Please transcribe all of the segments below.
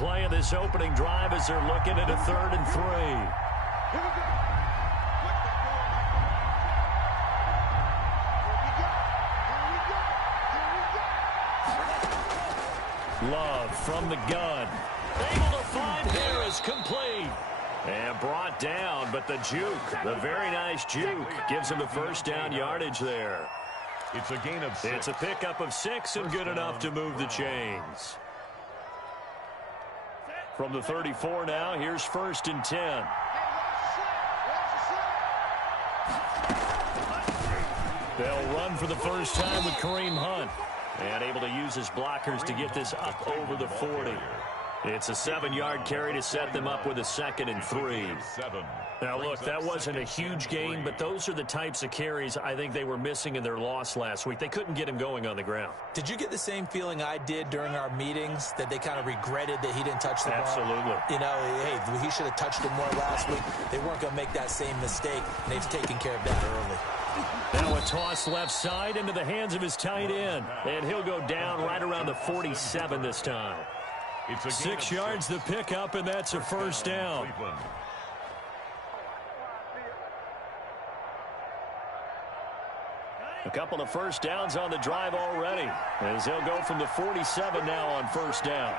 play of this opening drive as they're looking at a 3rd and 3. Love from the gun. Able to find Harris, complete. And brought down, but the juke, the very nice juke, gives him the first down yardage there. It's a gain of 6. It's a pickup of 6 and good enough to move the chains. From the 34 now, here's 1st and 10. They'll run for the first time with Kareem Hunt. And able to use his blockers to get this up over the 40. It's a 7-yard carry to set them up with a 2nd and 3. Now, look, that wasn't a huge gain, but those are the types of carries I think they were missing in their loss last week. They couldn't get him going on the ground. Did you get the same feeling I did during our meetings, that they kind of regretted that he didn't touch the ball? Absolutely. You know, hey, he should have touched it more last week. They weren't going to make that same mistake, and they've taken care of that early. Now a toss left side into the hands of his tight end. And he'll go down right around the 47 this time. 6 yards the pickup, and that's a first down. A couple of first downs on the drive already, as they'll go from the 47 now on first down.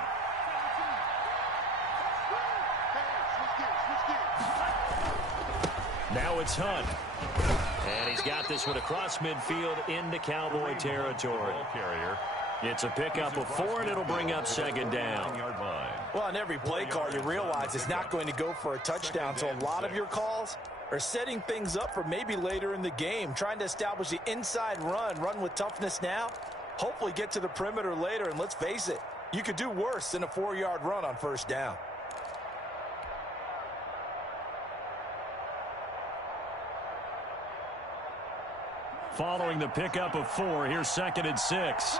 Now it's Hunt. And he's got this one across midfield into Cowboy territory. It's a pickup of 4, and it'll bring up 2nd down. Well, on every play call, you realize it's not going to go for a touchdown, so a lot of your calls are setting things up for maybe later in the game, trying to establish the inside run with toughness now, hopefully get to the perimeter later, and let's face it, you could do worse than a 4-yard run on first down. Following the pickup of 4, here's 2nd and 6.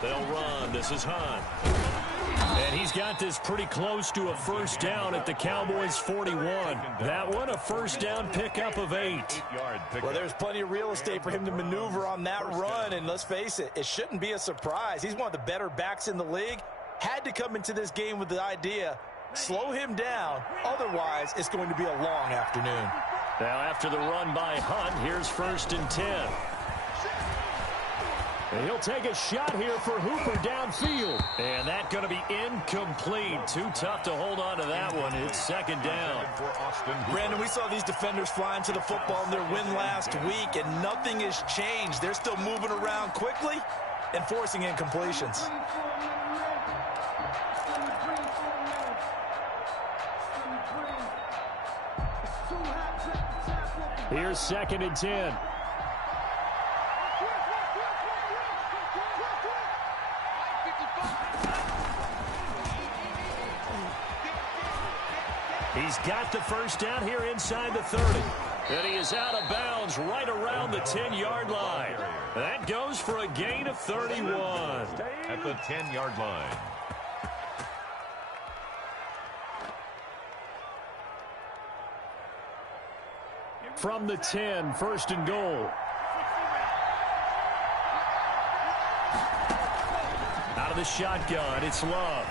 They'll run. This is Hunt. And he's got this pretty close to a first down at the Cowboys' 41. That one, a first down pickup of 8. Well, there's plenty of real estate for him to maneuver on that run, and let's face it, it shouldn't be a surprise. He's one of the better backs in the league. Had to come into this game with the idea, slow him down, otherwise it's going to be a long afternoon. Now after the run by Hunt, here's 1st and 10. And he'll take a shot here for Hooper downfield. And that's going to be incomplete. Too tough to hold on to that one. It's 2nd down. Brandon, we saw these defenders flying to the football in their win last week, and nothing has changed. They're still moving around quickly and forcing incompletions. Here's 2nd and 10. He's got the first down here inside the 30. And he is out of bounds right around the 10-yard line. That goes for a gain of 31. At the 10-yard line. From the 10, 1st and goal. Out of the shotgun, it's Love.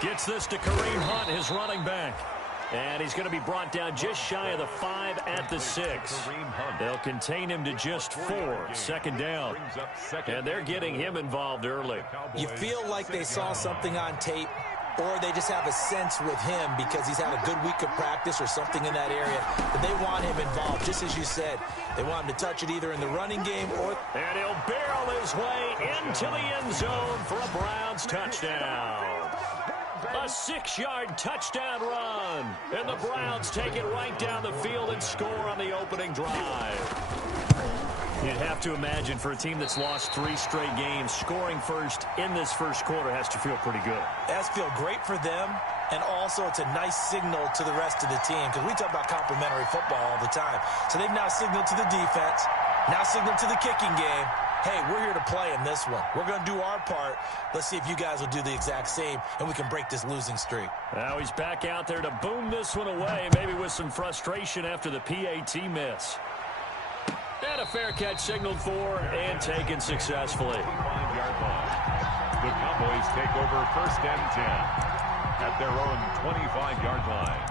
Gets this to Kareem Hunt, his running back. And he's going to be brought down just shy of the 5 at the 6. They'll contain him to just 4. 2nd down. And they're getting him involved early. You feel like they saw something on tape, or they just have a sense with him because he's had a good week of practice or something in that area. But they want him involved, just as you said. They want him to touch it either in the running game or... And he'll barrel his way into the end zone for a Browns touchdown. A 6-yard touchdown run. And the Browns take it right down the field and score on the opening drive. You'd have to imagine for a team that's lost 3 straight games, scoring first in this first quarter has to feel pretty good. It has to feel great for them, and also it's a nice signal to the rest of the team, because we talk about complimentary football all the time. So they've now signaled to the defense, now signaled to the kicking game, hey, we're here to play in this one. We're going to do our part. Let's see if you guys will do the exact same, and we can break this losing streak. Now he's back out there to boom this one away, maybe with some frustration after the PAT miss. And a fair catch signaled for and taken successfully. 5-yard line. The Cowboys take over 1st and 10 at their own 25-yard line.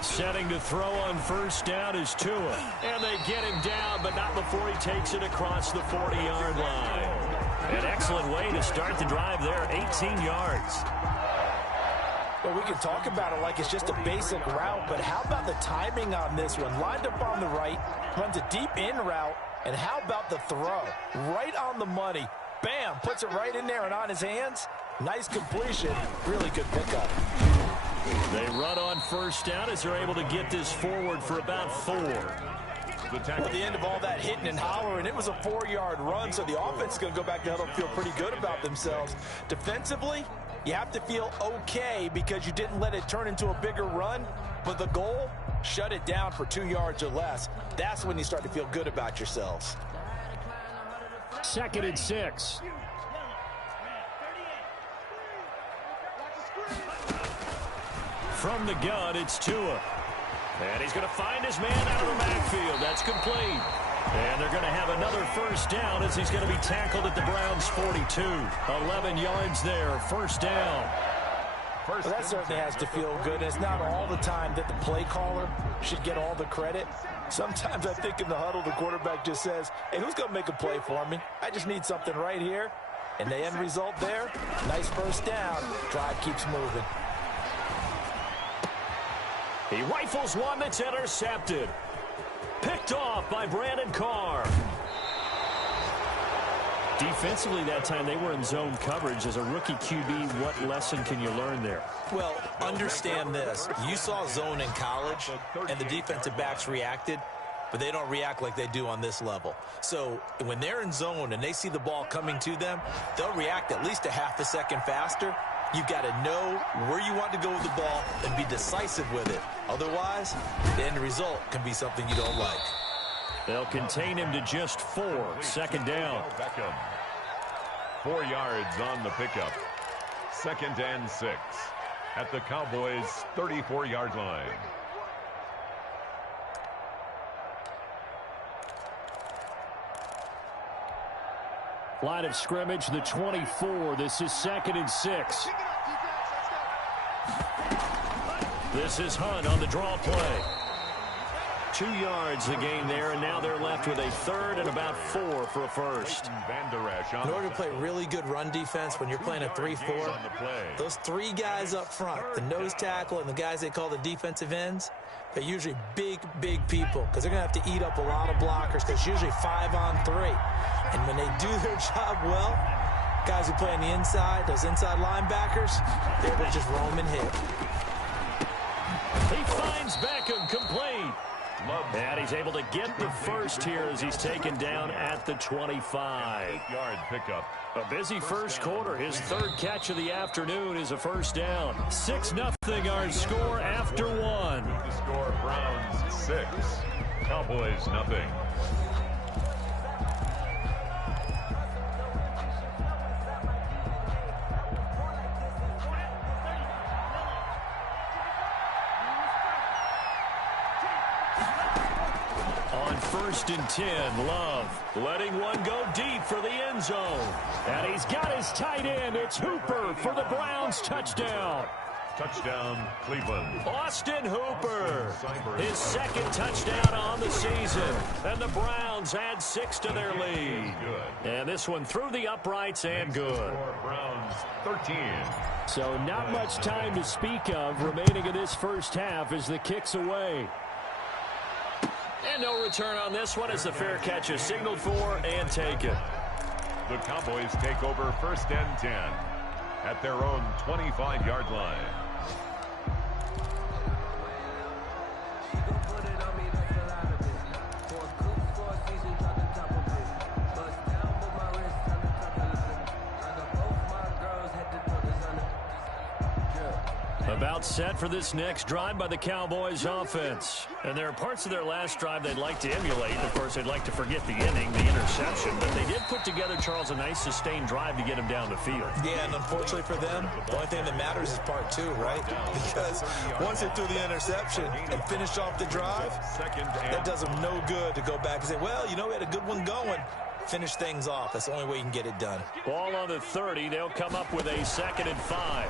Setting to throw on 1st down is Tua. And they get him down, but not before he takes it across the 40-yard line. An excellent way to start the drive there, 18 yards. Well, we can talk about it like it's just a basic route, but how about the timing on this one? Lined up on the right, runs a deep in route, and how about the throw? Right on the money. Bam, puts it right in there and on his hands. Nice completion, really good pickup. They run on 1st down as they're able to get this forward for about 4. At the end of all that hitting and hollering, it was a 4-yard run, so the offense is going to go back to huddle and feel pretty good about themselves. Defensively, you have to feel okay because you didn't let it turn into a bigger run, but the goal, shut it down for 2 yards or less. That's when you start to feel good about yourselves. 2nd and 6. From the gun, it's Tua. And he's going to find his man out of the backfield. That's complete. And they're going to have another 1st down as he's going to be tackled at the Browns' 42. 11 yards there, 1st down. Well, that certainly has to feel good. It's not all the time that the play caller should get all the credit. Sometimes I think in the huddle, the quarterback just says, hey, who's going to make a play for me? I just need something right here. And the end result there, nice 1st down. Drive keeps moving. He rifles one that's intercepted. Picked off by Brandon Carr. Defensively that time, they were in zone coverage. As a rookie QB, what lesson can you learn there? Well, understand this. You saw zone in college, and the defensive backs reacted, but they don't react like they do on this level. So when they're in zone and they see the ball coming to them, they'll react at least a half a second faster. You've got to know where you want to go with the ball and be decisive with it. Otherwise, the end result can be something you don't like. They'll contain him to just 4. 2nd down. 4 yards on the pickup. 2nd and 6 at the Cowboys' 34-yard line. Line of scrimmage, the 24. This is 2nd and 6. This is Hunt on the draw play. 2 yards the gain there, and now they're left with a 3rd and about 4 for a 1st. In order to play really good run defense when you're playing a 3-4, those 3 guys up front, the nose tackle and the guys they call the defensive ends, they're usually big, big people because they're going to have to eat up a lot of blockers because usually 5 on 3. And when they do their job well, guys who play on the inside, those inside linebackers, they're able to just roam and hit. He finds Beckham complete. And he's able to get the 1st here as he's taken down at the 25. 8-yard pickup. A busy 1st quarter. His 3rd catch of the afternoon is a 1st down. 6-0 our score after 1. The score, Browns 6, Cowboys nothing. On 1st and 10, Love letting one go deep for the end zone. And he's got his tight end. It's Hooper for the Browns touchdown. Touchdown, Cleveland. Austin Hooper, his 2nd touchdown on the season. And the Browns add 6 to their lead. And this one through the uprights and good. Browns 13. So not much time to speak of remaining in this 1st half as the kick's away. And no return on this one as the fair catch is signaled for and taken. The Cowboys take over 1st and 10 at their own 25-yard line. About set for this next drive by the Cowboys offense. And there are parts of their last drive they'd like to emulate. Of course, they'd like to forget the inning, the interception. But they did put together, Charles, a nice sustained drive to get him down the field. Yeah, and unfortunately for them, the only thing that matters is part two, right? Because once they threw the interception and finished off the drive, that does them no good to go back and say, well, you know, we had a good one going. Finish things off. That's the only way you can get it done. Ball on the 30. They'll come up with a 2nd and 5.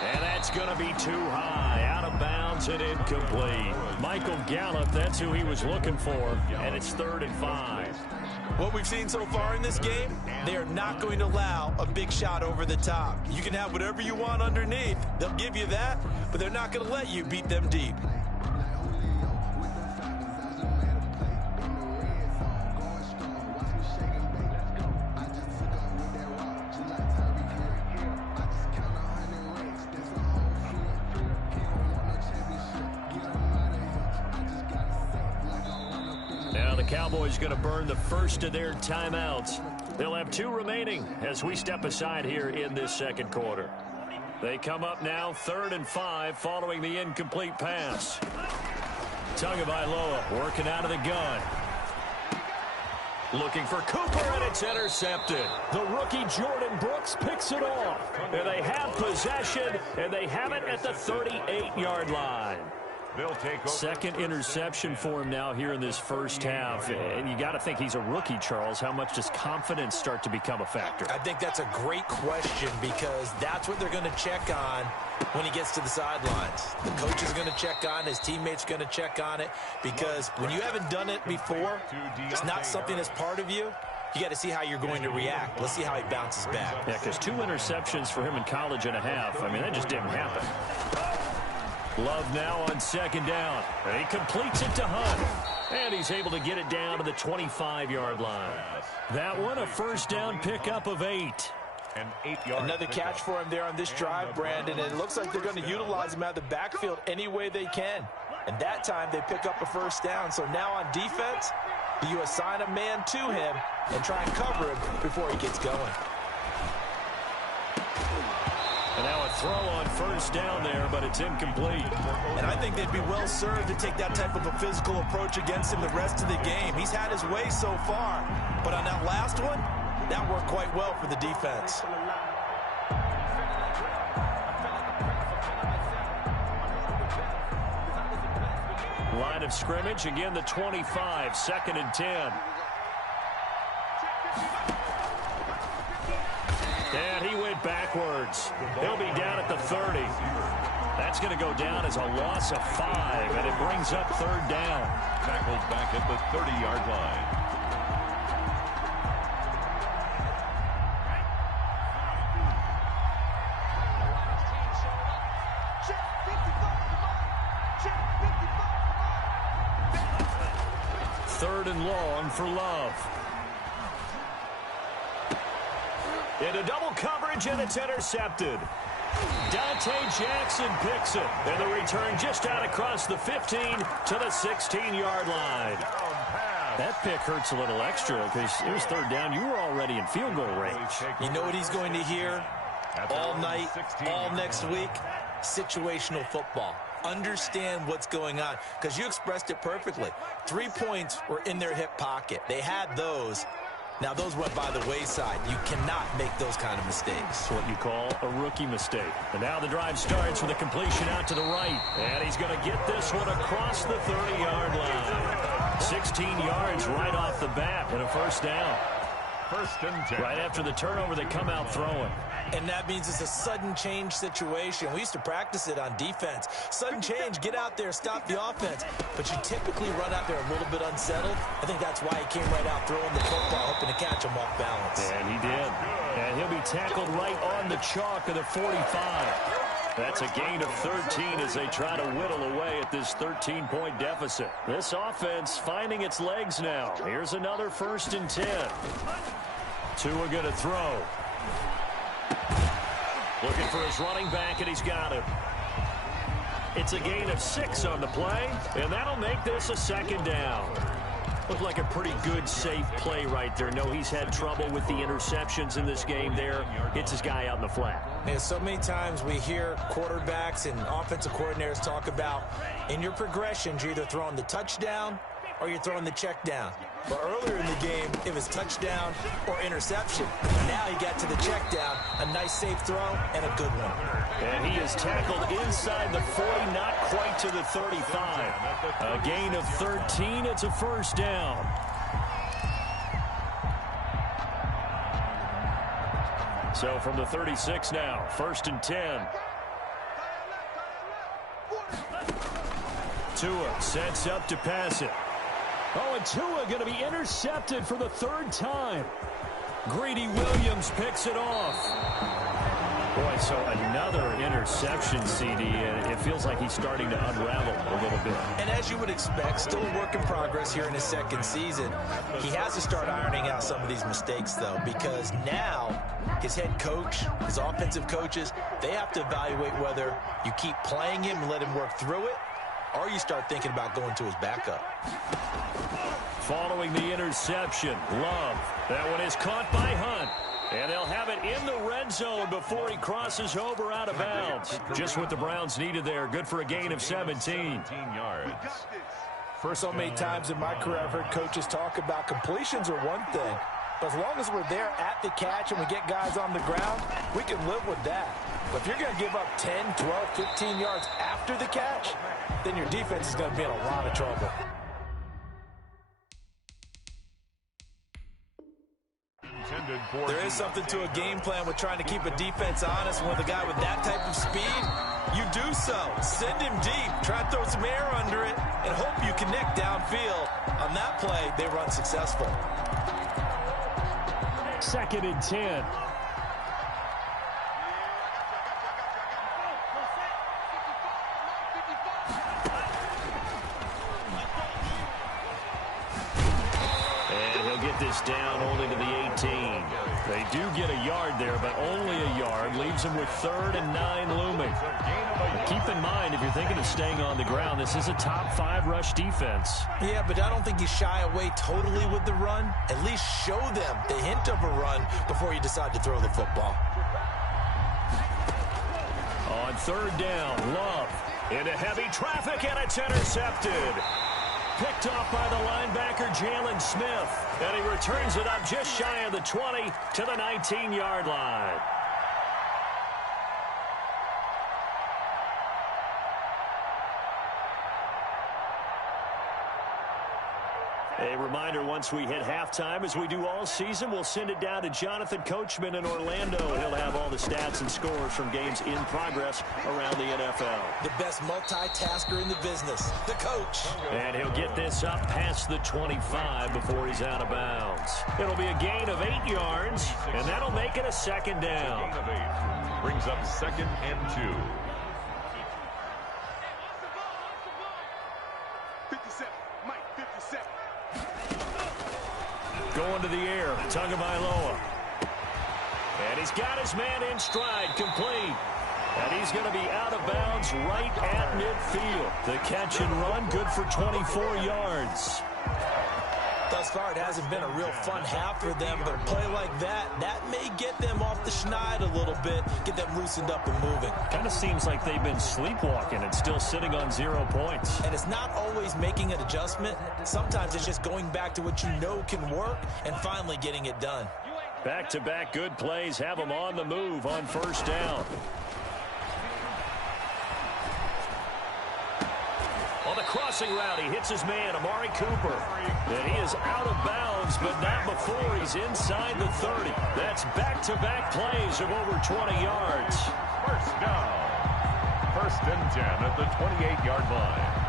And that's going to be too high. Out of bounds and incomplete. Michael Gallup, that's who he was looking for. And it's 3rd and 5. What we've seen so far in this game, they are not going to allow a big shot over the top. You can have whatever you want underneath. They'll give you that, but they're not going to let you beat them deep. Cowboys going to burn the first of their timeouts. They'll have 2 remaining as we step aside here in this second quarter. They come up now 3rd and 5 following the incomplete pass. Tagovailoa working out of the gun. Looking for Cooper, and it's intercepted. The rookie Jordan Brooks picks it off. And they have possession, and they have it at the 38-yard line. They'll take over. 2nd interception for him now here in this first half. And you got to think he's a rookie, Charles. How much does confidence start to become a factor? I think that's a great question because that's what they're going to check on when he gets to the sidelines. The coach is going to check on, his teammates are going to check on it because when you haven't done it before, it's not something that's part of you. You got to see how you're going to react. Let's see how he bounces back. Yeah, because 2 interceptions for him in college and a half. I mean, that just didn't happen. Love now on 2nd down. And he completes it to Hunt. And he's able to get it down to the 25-yard line. That one, a first down pickup of 8. An 8-yard Another catch for him there on this drive, Brandon. And it looks like they're going to utilize him out of the backfield any way they can. And that time they pick up a first down. So now on defense, you assign a man to him and try and cover him before he gets going. And now a throw on first down there, but it's incomplete. And I think they'd be well served to take that type of a physical approach against him the rest of the game. He's had his way so far, but on that last one, that worked quite well for the defense. Line of scrimmage, again the 25, 2nd and 10. And he went backwards. He'll be down at the 30. That's going to go down as a loss of 5, and it brings up 3rd down. Tackled back at the 30-yard line. Third and long for Love. Into double coverage, and it's intercepted. Dante Jackson picks it. And the return just out across the 15 to the 16-yard line. That pick hurts a little extra because it was 3rd down. You were already in field goal range. You know what he's going to hear all night, all next week? Situational football. Understand what's going on because you expressed it perfectly. 3 points were in their hip pocket. They had those. Now, those went by the wayside. You cannot make those kind of mistakes. It's what you call a rookie mistake. And now the drive starts with a completion out to the right. And he's going to get this one across the 30-yard line. 16 yards right off the bat and a first down. 1st and 10. Right after the turnover, they come out throwing. And that means it's a sudden change situation. We used to practice it on defense. Sudden change, get out there, stop the offense. But you typically run out there a little bit unsettled. I think that's why he came right out throwing the football, hoping to catch him off balance. And he did. And he'll be tackled right on the chalk of the 45. That's a gain of 13 as they try to whittle away at this 13-point deficit. This offense finding its legs now. Here's another 1st and 10. Tua going to throw. Looking for his running back, and he's got him. It's a gain of 6 on the play, and that'll make this a 2nd down. Looked like a pretty good, safe play right there. No, he's had trouble with the interceptions in this game there. Hits his guy out in the flat. And so many times we hear quarterbacks and offensive coordinators talk about in your progressions, you're either throwing the touchdown or you're throwing the check down. But earlier in the game, it was touchdown or interception. Now he got to the check down, a nice safe throw, and a good one. And he is tackled inside the 40, not quite to the 35. A gain of 13, it's a first down. So from the 36 now, 1st and 10. Tua sets up to pass it. Oh, and Tua going to be intercepted for the 3rd time. Greedy Williams picks it off. Boy, so another interception, CD, and it feels like he's starting to unravel a little bit. And as you would expect, still a work in progress here in his 2nd season. He has to start ironing out some of these mistakes, though, because now his head coach, his offensive coaches, they have to evaluate whether you keep playing him and let him work through it, or you start thinking about going to his backup. Following the interception, Love. That one is caught by Hunt. And they'll have it in the red zone before he crosses over out of bounds. Just what the Browns needed there. Good for a gain of 17 yards. So many times in my career, I've heard coaches talk about completions are one thing. But as long as we're there at the catch and we get guys on the ground, we can live with that. But if you're going to give up 10, 12, 15 yards after the catch, then your defense is going to be in a lot of trouble. There is something to a game plan with trying to keep a defense honest. With a guy with that type of speed, you do so. Send him deep, try to throw some air under it, and hope you connect downfield. On that play, they were unsuccessful. 2nd and 10. This down only to the 18. They do get a yard there, but only a yard. Leaves them with 3rd and 9 looming. Keep in mind, if you're thinking of staying on the ground, this is a top 5 rush defense. Yeah, but I don't think you shy away totally with the run. At least show them the hint of a run before you decide to throw the football. On 3rd down, Love into heavy traffic, and it's intercepted. Picked off by the linebacker, Jalen Smith. And he returns it up just shy of the 20 to the 19-yard line. A reminder, once we hit halftime, as we do all season, we'll send it down to Jonathan Coachman in Orlando. He'll have all the stats and scores from games in progress around the NFL. The best multitasker in the business, the coach. And he'll get this up past the 25 before he's out of bounds. It'll be a gain of 8 yards, and that'll make it a 2nd down. Gain of 8 brings up 2nd and 2. 57, Mike, 57. Going to the air, Tagovailoa. And he's got his man in stride, complete. And he's going to be out of bounds right at midfield. The catch and run, good for 24 yards. Thus far, it hasn't been a real fun half for them, but a play like that may get them off the schneid a little bit, get them loosened up and moving. Kind of seems like they've been sleepwalking and still sitting on 0 points. And it's not always making an adjustment. Sometimes it's just going back to what you know can work and finally getting it done. Back-to-back good plays have them on the move on 1st down. On the crossing route, he hits his man, Amari Cooper. And he is out of bounds, but not before he's inside the 30. That's back-to-back plays of over 20 yards. 1st down. 1st and 10 at the 28-yard line.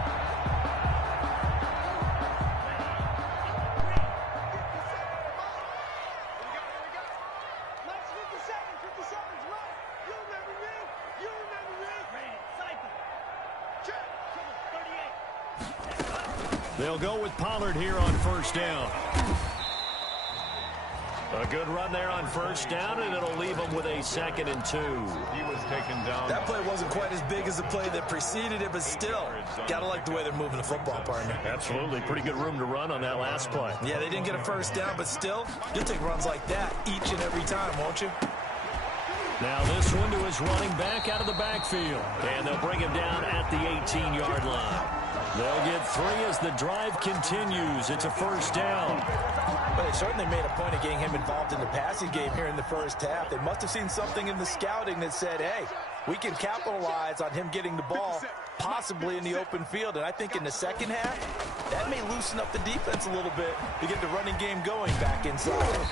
They'll go with Pollard here on 1st down. A good run there on first down, and it'll leave them with a 2nd and 2. He was taken down. That play wasn't quite as big as the play that preceded it, but still, got to like the way they're moving the football, partner. Absolutely. Pretty good room to run on that last play. Yeah, they didn't get a first down, but still, you'll take runs like that each and every time, won't you? Now this one to his running back out of the backfield. And they'll bring him down at the 18-yard line. They'll get 3 as the drive continues. It's a first down. But they certainly made a point of getting him involved in the passing game here in the first half. They must have seen something in the scouting that said, hey, we can capitalize on him getting the ball possibly in the open field. And I think in the second half, that may loosen up the defense a little bit to get the running game going back inside.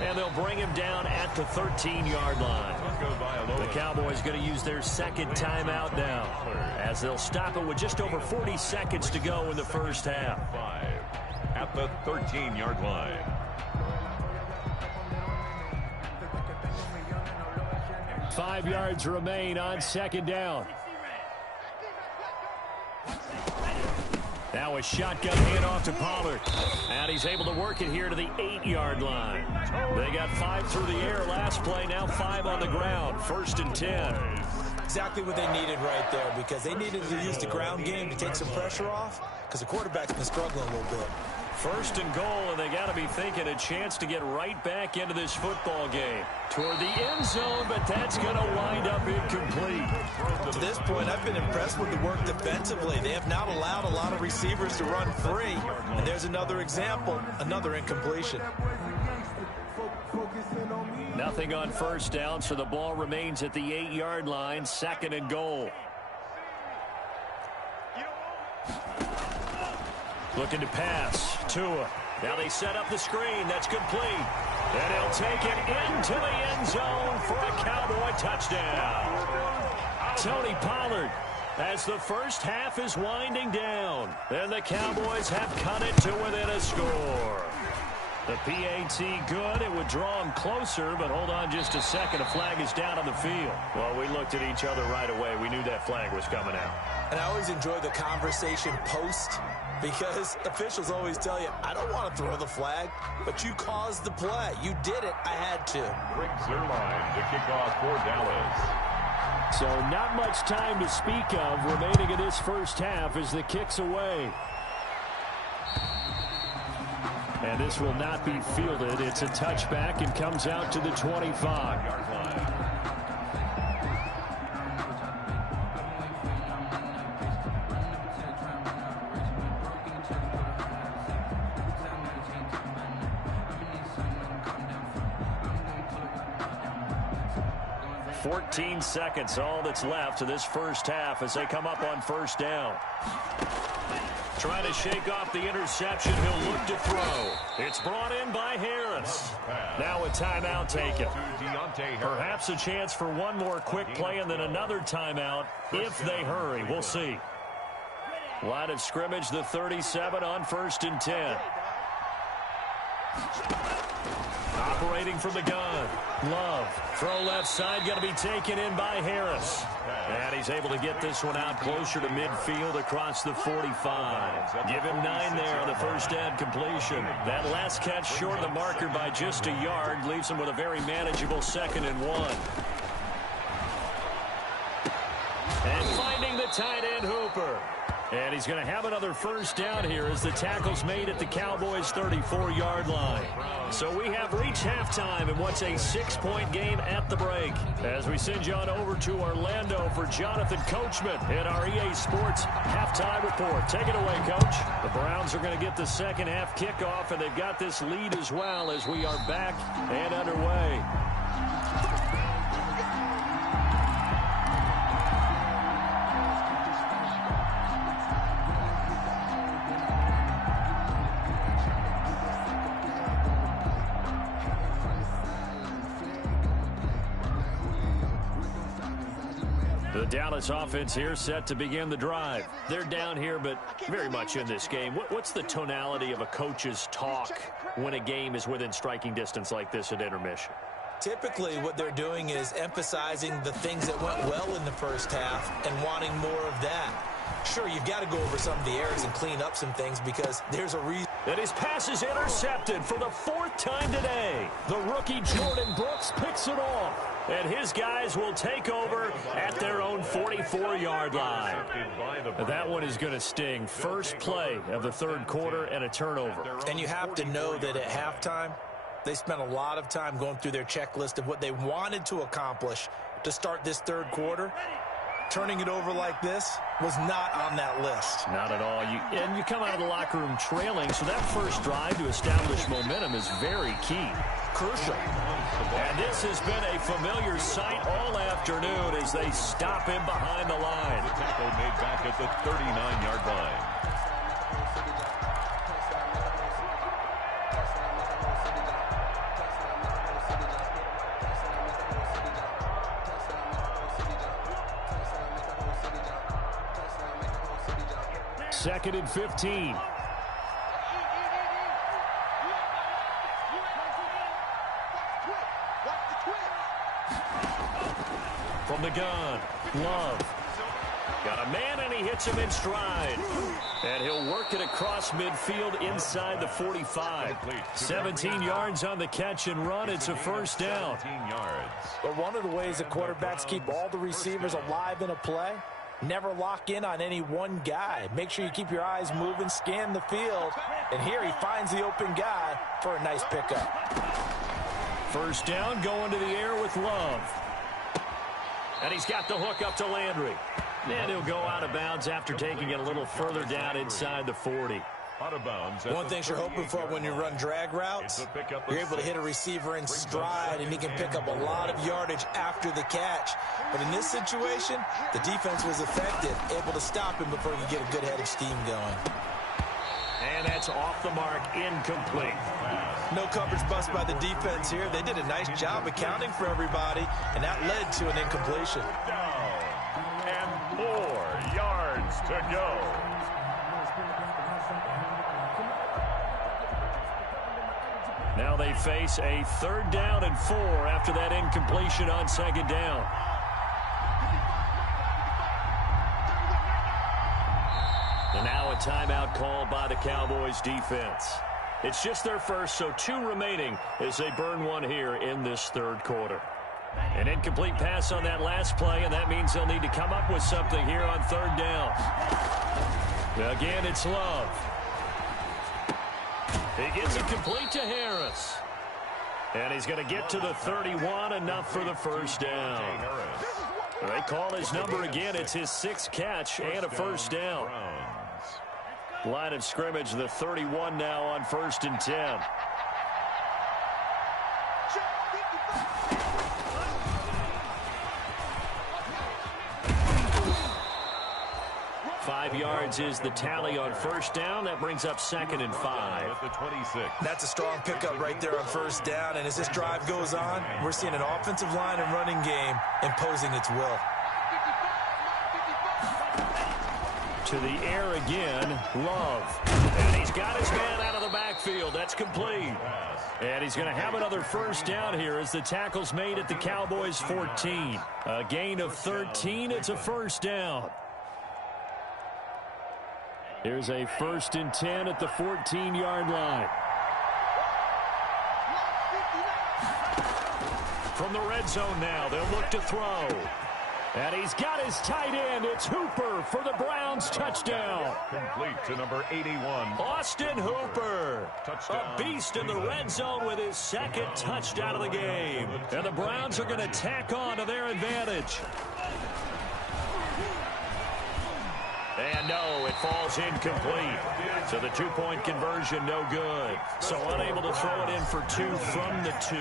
And they'll bring him down at the 13-yard line. The Cowboys going to use their 2nd timeout now, as they'll stop it with just over 40 seconds to go in the first half. 5 at the 13-yard line. Five yards remain on 2nd down. Now a shotgun handoff to Pollard. And he's able to work it here to the 8-yard line. They got 5 through the air last play, now 5 on the ground. 1st and 10. Exactly what they needed right there, because they needed to use the ground game to take some pressure off, because the quarterback's been struggling a little bit. 1st and goal, and they got to be thinking a chance to get right back into this football game. Toward the end zone, but that's going to wind up incomplete. To this point, I've been impressed with the work defensively. They have not allowed a lot of receivers to run free. And there's another example, another incompletion. Nothing on first down, so the ball remains at the 8-yard line. 2nd and goal. Looking to pass. Tua. Now they set up the screen. That's complete. And he'll take it into the end zone for a Cowboy touchdown. Tony Pollard, as the first half is winding down, and the Cowboys have cut it to within a score. The PAT good. It would draw him closer, but hold on just a second. A flag is down on the field. Well, we looked at each other right away. We knew that flag was coming out. And I always enjoy the conversation post, because officials always tell you, I don't want to throw the flag, but you caused the play. You did it. I had to. Rick Zerline to kick off for Dallas. So not much time to speak of remaining in this first half as the kick's away. And this will not be fielded. It's a touchback and comes out to the 25. 14 seconds, all that's left to this first half as they come up on first down. Trying to shake off the interception. He'll look to throw. It's brought in by Harris. Now a timeout taken. Perhaps a chance for one more quick play and then another timeout if they hurry. We'll see. Line of scrimmage, the 37 on 1st and 10. Operating from the gun. Love. Throw left side, going to be taken in by Harris. And he's able to get this one out closer to midfield across the 45. Give him 9 there on the first down completion. That last catch short of the marker by just a yard leaves him with a very manageable 2nd and 1. And finding the tight end Hooper. And he's going to have another first down here as the tackle's made at the Cowboys' 34-yard line. So we have reached halftime in what's a 6-point game at the break. As we send you on over to Orlando for Jonathan Coachman in our EA Sports halftime report. Take it away, Coach. The Browns are going to get the second half kickoff, and they've got this lead as well as we are back and underway. The Dallas offense here set to begin the drive. They're down here, but very much in this game. What's the tonality of a coach's talk when a game is within striking distance like this at intermission? Typically, what they're doing is emphasizing the things that went well in the first half and wanting more of that. Sure, you've got to go over some of the errors and clean up some things because there's a reason. And his pass is intercepted for the fourth time today. The rookie Jordan Brooks picks it off. And his guys will take over at their own 44-yard line. That one is going to sting. First play of the third quarter and a turnover. And you have to know that at halftime, they spent a lot of time going through their checklist of what they wanted to accomplish to start this third quarter. Turning it over like this was not on that list. Not at all. And you come out of the locker room trailing, so that first drive to establish momentum is very key. Crucial. And this has been a familiar sight all afternoon as they stop him behind the line. The tackle made back at the 39-yard line. Second and 15. From the gun, Love. Got a man, and he hits him in stride. And he'll work it across midfield inside the 45. 17 yards on the catch and run. It's a first down. 17 yards. But one of the ways that quarterbacks keep all the receivers alive in a play, never lock in on any one guy. Make sure you keep your eyes moving, scan the field. And here he finds the open guy for a nice pickup. First down, going to the air with Love. And he's got the hook up to Landry. And he'll go out of bounds after taking it a little further down inside the 40. Out of bounds. One thing you're hoping for when you run drag routes, you're able to hit a receiver in stride, and he can pick up a lot of yardage after the catch. But in this situation, the defense was effective, able to stop him before he could get a good head of steam going. And that's off the mark, incomplete. No coverage bust by the defense here. They did a nice job accounting for everybody, and that led to an incompletion. Down. And 4 yards to go. Now they face a third down and 4 after that incompletion on second down. And now a timeout called by the Cowboys defense. It's just their first, so 2 remaining as they burn one here in this third quarter. An incomplete pass on that last play, and that means they'll need to come up with something here on third down. Again, it's Love. He gets it complete to Harris. And he's going to get to the 31, enough for the first down. They call his number again. It's his 6th catch and a first down. Line of scrimmage, the 31 now on 1st and 10. Five yards is the tally on first down. That brings up 2nd and 5. At the 26. That's a strong pickup right there on first down. And as this drive goes on, we're seeing an offensive line and running game imposing its will. To the air again, Love. And he's got his man out of the backfield. That's complete. And he's going to have another first down here as the tackle's made at the Cowboys' 14. A gain of 13. It's a first down. Here's a 1st and 10 at the 14-yard line. From the red zone now, they'll look to throw. And he's got his tight end. It's Hooper for the Browns touchdown. Complete to number 81. Austin Hooper. Touchdown. A beast in the red zone with his 2nd touchdown of the game. And the Browns are going to tack on to their advantage. And no, it falls incomplete. So the 2-point conversion, no good. So unable to throw it in for 2 from the 2.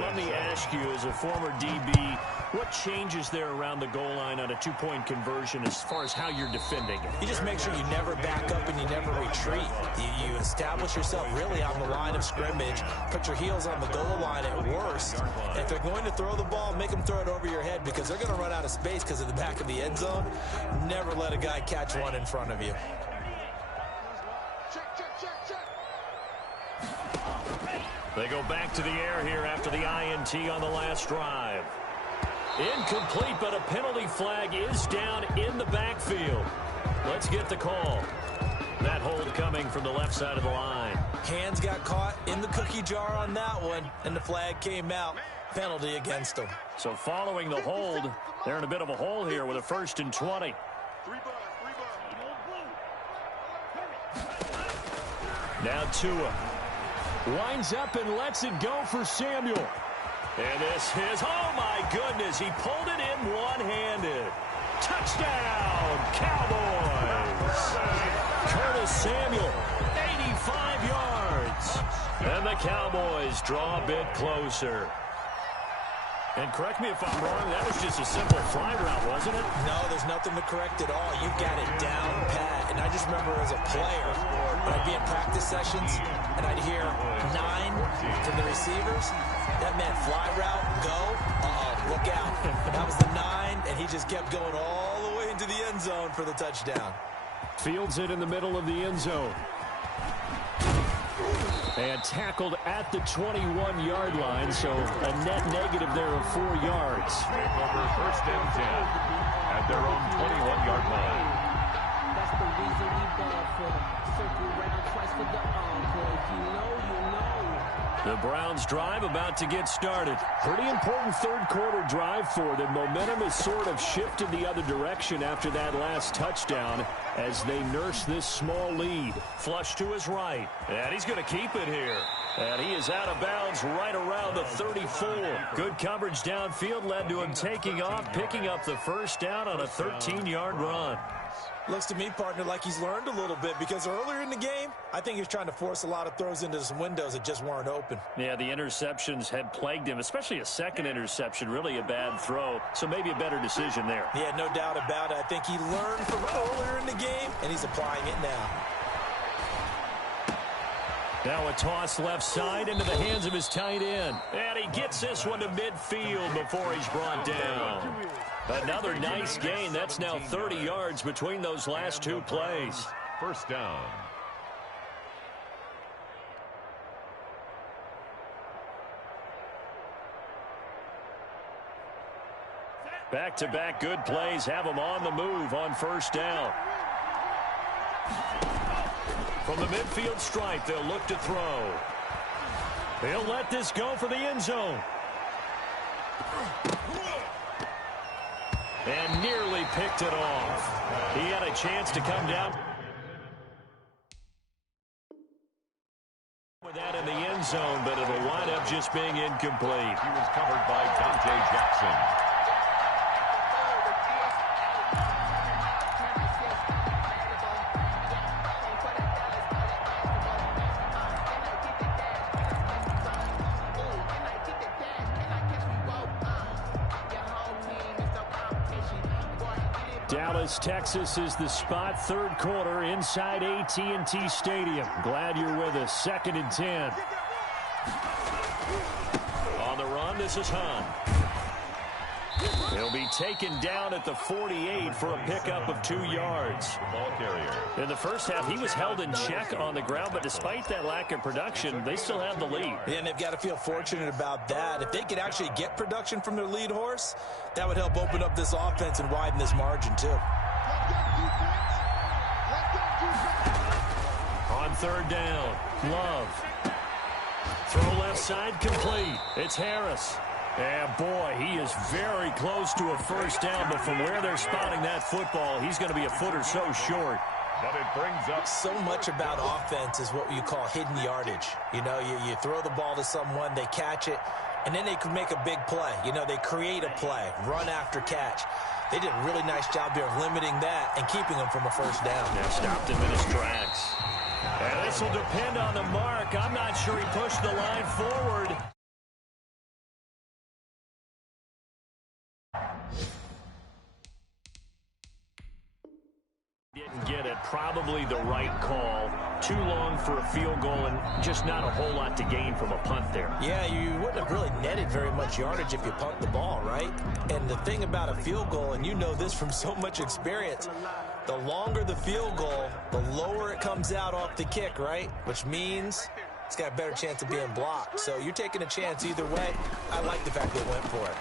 Let me ask you, as a former DB, what changes there around the goal line on a 2-point conversion as far as how you're defending it? You just make sure you never back up and you never retreat. You establish yourself really on the line of scrimmage, put your heels on the goal line at worst. And if they're going to throw the ball, make them throw it over your head because they're going to run out of space because of the back of the end zone. Never let a guy catch one in front of you. They go back to the air here after the INT on the last drive. Incomplete, but a penalty flag is down in the backfield. Let's get the call. That hold coming from the left side of the line. Hands got caught in the cookie jar on that one, and the flag came out. Penalty against them. So following the hold, they're in a bit of a hole here with a 1st and 20. Now Tua winds up and lets it go for Samuel. And this is, oh my goodness, he pulled it in one-handed. Touchdown, Cowboys. Curtis Samuel, 85 yards. And the Cowboys draw a bit closer. And correct me if I'm wrong, that was just a simple fly route, wasn't it? No, there's nothing to correct at all. You got it down pat. And I just remember as a player, when I'd be in practice sessions, and I'd hear 9 from the receivers, that meant fly route, go, look out. That was the 9, and he just kept going all the way into the end zone for the touchdown. Fields it in the middle of the end zone. And tackled at the 21-yard line, so a net negative there of 4 yards. Take over 1st and 10 at their own 21-yard line. That's the reason we ball for them. Circle round twice for the encore. If you know, you know. The Browns drive about to get started. Pretty important third-quarter drive for them. Momentum has sort of shifted the other direction after that last touchdown as they nurse this small lead. Flush to his right, and he's going to keep it here. And he is out of bounds right around the 34. Good coverage downfield led to him taking off, picking up the first down on a 13-yard run. Looks to me, partner, like he's learned a little bit because earlier in the game, I think he was trying to force a lot of throws into some windows that just weren't open. Yeah, the interceptions had plagued him, especially a second interception, really a bad throw. So maybe a better decision there. Yeah, no doubt about it. I think he learned from earlier in the game, and he's applying it now. Now a toss left side into the hands of his tight end. And he gets this one to midfield before he's brought down. Another nice gain. That's now 30 yards between those last 2 plays. 1st down. Back-to-back good plays have him on the move on 1st down. From the midfield stripe, they'll look to throw. They'll let this go for the end zone. And nearly picked it off. He had a chance to come down with that in the end zone, but it'll wind up just being incomplete. He was covered by Dante Jackson. Dallas, Texas is the spot. 3rd quarter inside AT&T Stadium. Glad you're with us. 2nd and 10. On the run, this is Hunt. He'll be taken down at the 48 for a pickup of 2 yards. Ball carrier. In the first half, he was held in check on the ground, but despite that lack of production, they still have the lead. Yeah, and they've got to feel fortunate about that. If they could actually get production from their lead horse, that would help open up this offense and widen this margin, too. On 3rd down, Love. Throw left side complete. It's Harris. And, boy, he is very close to a first down, but from where they're spotting that football, he's going to be a foot or so short. But it brings up so much about offense is what you call hidden yardage. You know, you throw the ball to someone, they catch it, and then they can make a big play. You know, they create a play, run after catch. They did a really nice job there of limiting that and keeping him from a first down. Now stopped him in his tracks. And this will depend on the mark. I'm not sure he pushed the line forward. Didn't get it. Probably the right call. Too long for a field goal and just not a whole lot to gain from a punt there. Yeah, you wouldn't have really netted very much yardage if you punt the ball, right? And the thing about a field goal, and you know this from so much experience, the longer the field goal, the lower it comes out off the kick, right? Which means it's got a better chance of being blocked. So you're taking a chance either way. I like the fact they went for it.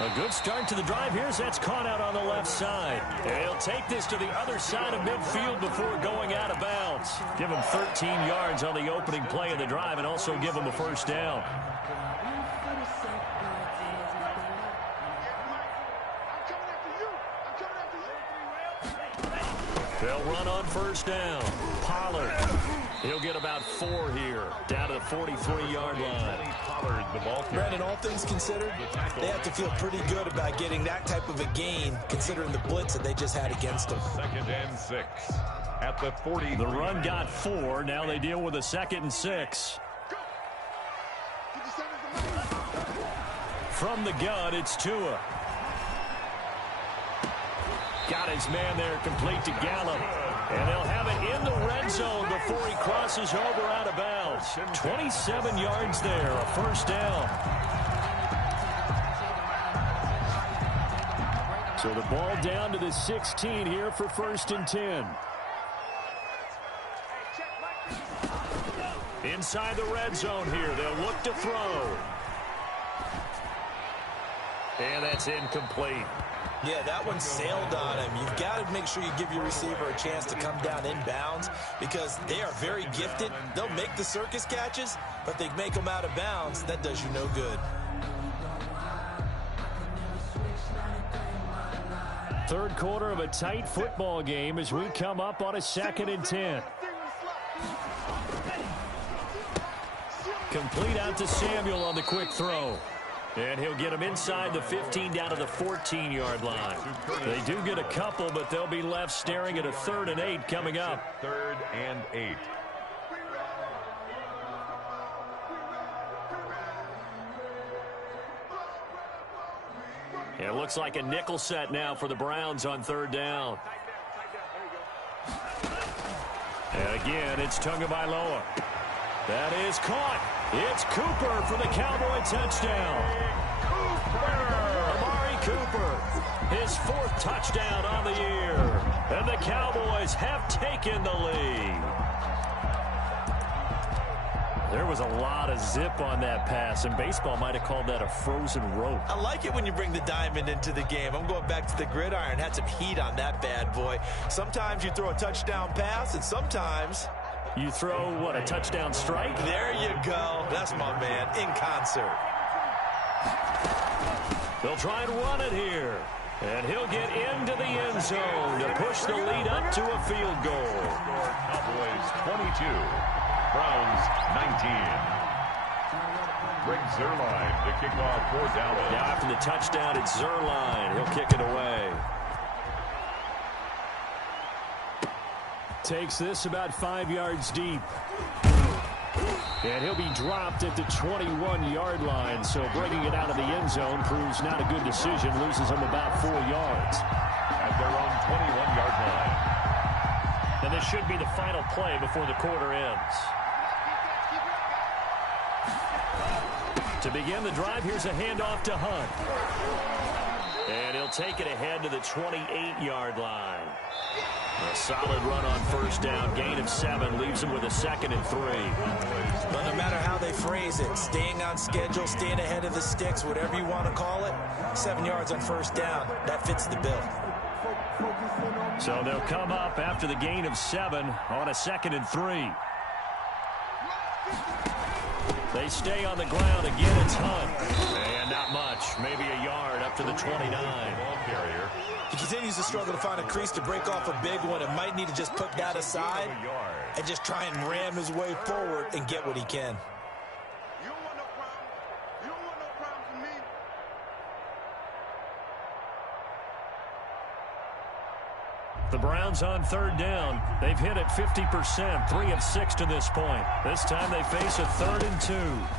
A good start to the drive here as that's caught out on the left side. And he'll take this to the other side of midfield before going out of bounds. Give him 13 yards on the opening play of the drive and also give him a first down. They'll run on first down. Pollard. He'll get about 4 here, down to the 43-yard line. Pollard, the ball carrier. Brandon, all things considered, they have to feel pretty good about getting that type of a gain, considering the blitz that they just had against them. 2nd and 6 at the 40. The run got 4. Now they deal with a 2nd and 6. From the gun, it's Tua. Got his man there, complete to Gallup. And they'll have it in the red zone before he crosses over out of bounds. 27 yards there, a first down. So the ball down to the 16 here for 1st and 10. Inside the red zone here, they'll look to throw. And that's incomplete. Yeah, that one sailed on him. You've got to make sure you give your receiver a chance to come down inbounds because they are very gifted. They'll make the circus catches, but they make them out of bounds. That does you no good. Third quarter of a tight football game as we come up on a 2nd and 10. Complete out to Samuel on the quick throw. And he'll get him inside the 15 down to the 14-yard line. They do get a couple, but they'll be left staring at a 3rd and 8 coming up. 3rd and 8. It looks like a nickel set now for the Browns on 3rd down. And again, it's Tagovailoa. That is caught. It's Cooper for the Cowboy touchdown. Amari Cooper, his 4th touchdown on the year. And the Cowboys have taken the lead. There was a lot of zip on that pass, and baseball might have called that a frozen rope. I like it when you bring the diamond into the game. I'm going back to the gridiron. Had some heat on that bad boy. Sometimes you throw a touchdown pass, and sometimes you throw, what, a touchdown strike? There you go. That's my man, in concert. They'll try and run it here. And he'll get into the end zone to push the lead up to a field goal. Cowboys 22, Browns 19. Greg Zuerlein to kick off for Dallas. Now after the touchdown, it's Zuerlein. He'll kick it away. Takes this about 5 yards deep. And he'll be dropped at the 21-yard line. So bringing it out of the end zone proves not a good decision. Loses him about 4 yards. At their own 21-yard line. And this should be the final play before the quarter ends. To begin the drive, here's a handoff to Hunt. And he'll take it ahead to the 28-yard line. A solid run on first down. Gain of 7 leaves him with a 2nd and 3. But no matter how they phrase it, staying on schedule, staying ahead of the sticks, whatever you want to call it, 7 yards on first down, that fits the bill. So they'll come up after the gain of 7 on a 2nd and 3. They stay on the ground. Again, it's Hunt. And not much. Maybe a yard up to the 29. Ball carrier. He continues to struggle to find a crease to break off a big one and might need to just put that aside and just try and ram his way forward and get what he can. You don't want no problem. You don't want no problem from me. The Browns on 3rd down. They've hit it 50%, 3 of 6 to this point. This time they face a 3rd and 2.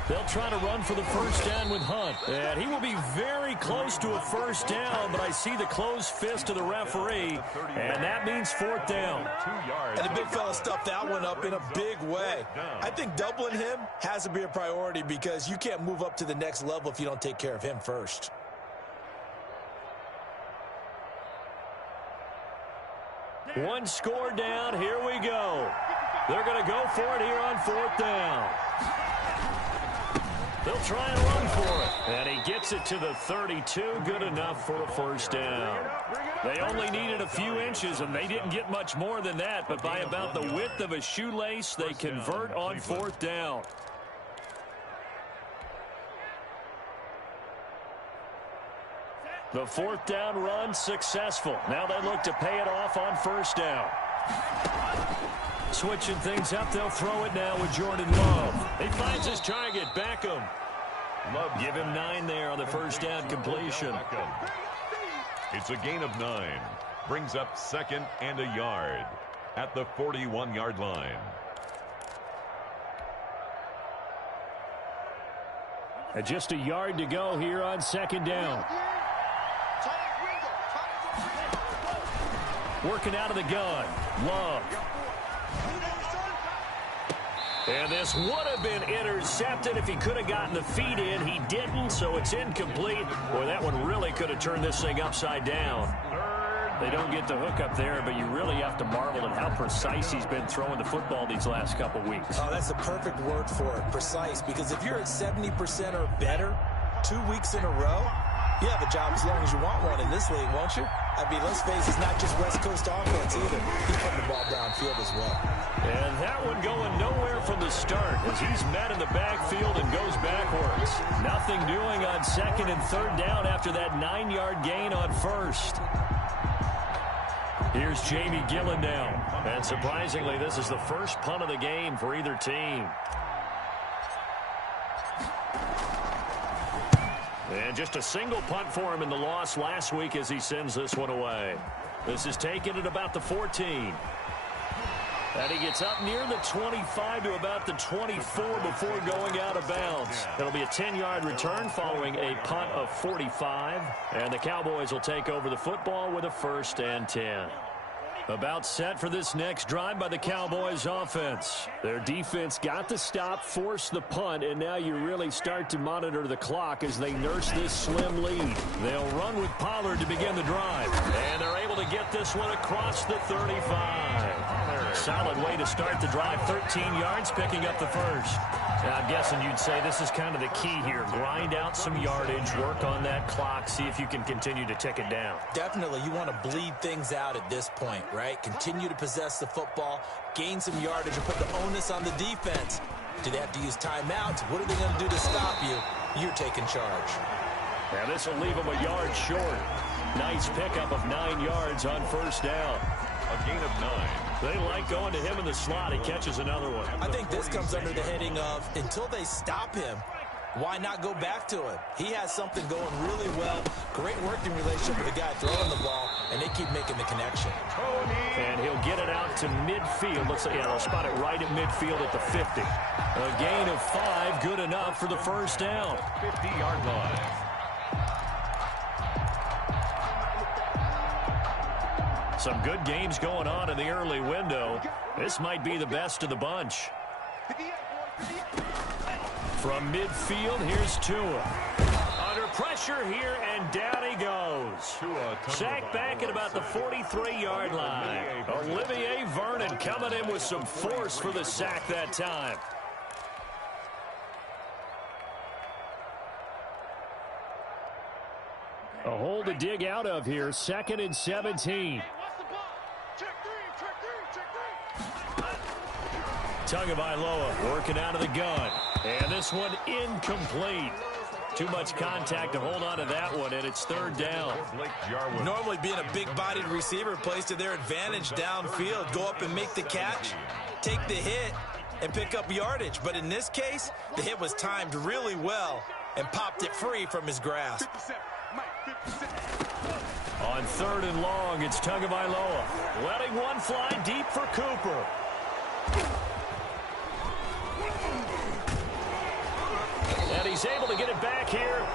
They'll try to run for the first down with Hunt. And he will be very close to a first down, but I see the closed fist of the referee, and that means 4th down. 2 yards. And the big fella stuffed that one up in a big way. I think doubling him has to be a priority because you can't move up to the next level if you don't take care of him first. One score down. Here we go. They're going to go for it here on 4th down. They'll try and run for it. And he gets it to the 32. Good enough for a first down. They only needed a few inches, and they didn't get much more than that. But by about the width of a shoelace, they convert on fourth down. The fourth down run successful. Now they look to pay it off on first down. Switching things up, they'll throw it now with Jordan Love. He finds his target, Beckham. Love, give him 9 there on the first down completion. It's a gain of 9. Brings up 2nd and a yard at the 41-yard line. And just a yard to go here on 2nd down. Working out of the gun. Love. And this would have been intercepted if he could have gotten the feet in. He didn't, so it's incomplete. Boy, that one really could have turned this thing upside down. They don't get the hook up there, but you really have to marvel at how precise he's been throwing the football these last couple weeks. Oh, that's the perfect word for it, precise, because if you're at 70% or better 2 weeks in a row, you have a job as long as you want one in this league, won't you? I mean, let's face it, it's not just West Coast offense either. He's putting the ball downfield as well. And that one going nowhere from the start as he's met in the backfield and goes backwards. Nothing doing on 2nd and 3rd down after that 9-yard gain on 1st. Here's Jamie Gillen now. And surprisingly, this is the first punt of the game for either team. And just a single punt for him in the loss last week as he sends this one away. This is taken at about the 14. And he gets up near the 25 to about the 24 before going out of bounds. It'll be a 10-yard return following a punt of 45. And the Cowboys will take over the football with a 1st and 10. About set for this next drive by the Cowboys offense. Their defense got the stop, forced the punt, and now you really start to monitor the clock as they nurse this slim lead. They'll run with Pollard to begin the drive, and they're able to get this one across the 35. Solid way to start the drive, 13 yards, picking up the first. Now, I'm guessing you'd say this is kind of the key here. Grind out some yardage, work on that clock, see if you can continue to tick it down. Definitely, you want to bleed things out at this point, right? Continue to possess the football, gain some yardage, and put the onus on the defense. Do they have to use timeouts? What are they going to do to stop you? You're taking charge. Now, this will leave them a yard short. Nice pickup of 9 yards on first down. A gain of 9. They like going to him in the slot. He catches another one. I think this comes under the heading of, until they stop him, why not go back to him? He has something going really well. Great working relationship with the guy throwing the ball, and they keep making the connection. And he'll get it out to midfield. Looks like, yeah, they'll spot it right at midfield at the 50. A gain of 5, good enough for the first down. 50-yard line. Some good games going on in the early window. This might be the best of the bunch. From midfield, here's Tua. Under pressure here, and down he goes. Sacked back at about the 43-yard line. Olivier Vernon coming in with some force for the sack that time. A hole to dig out of here, 2nd and 17. Tagovailoa working out of the gun. And this one incomplete. Too much contact to hold on to that one, and it's 3rd down. Normally being a big-bodied receiver plays to their advantage downfield. Go up and make the catch, take the hit, and pick up yardage. But in this case, the hit was timed really well and popped it free from his grasp. On 3rd and long, it's Tagovailoa. Letting one fly deep for Cooper. And he's able to get it back here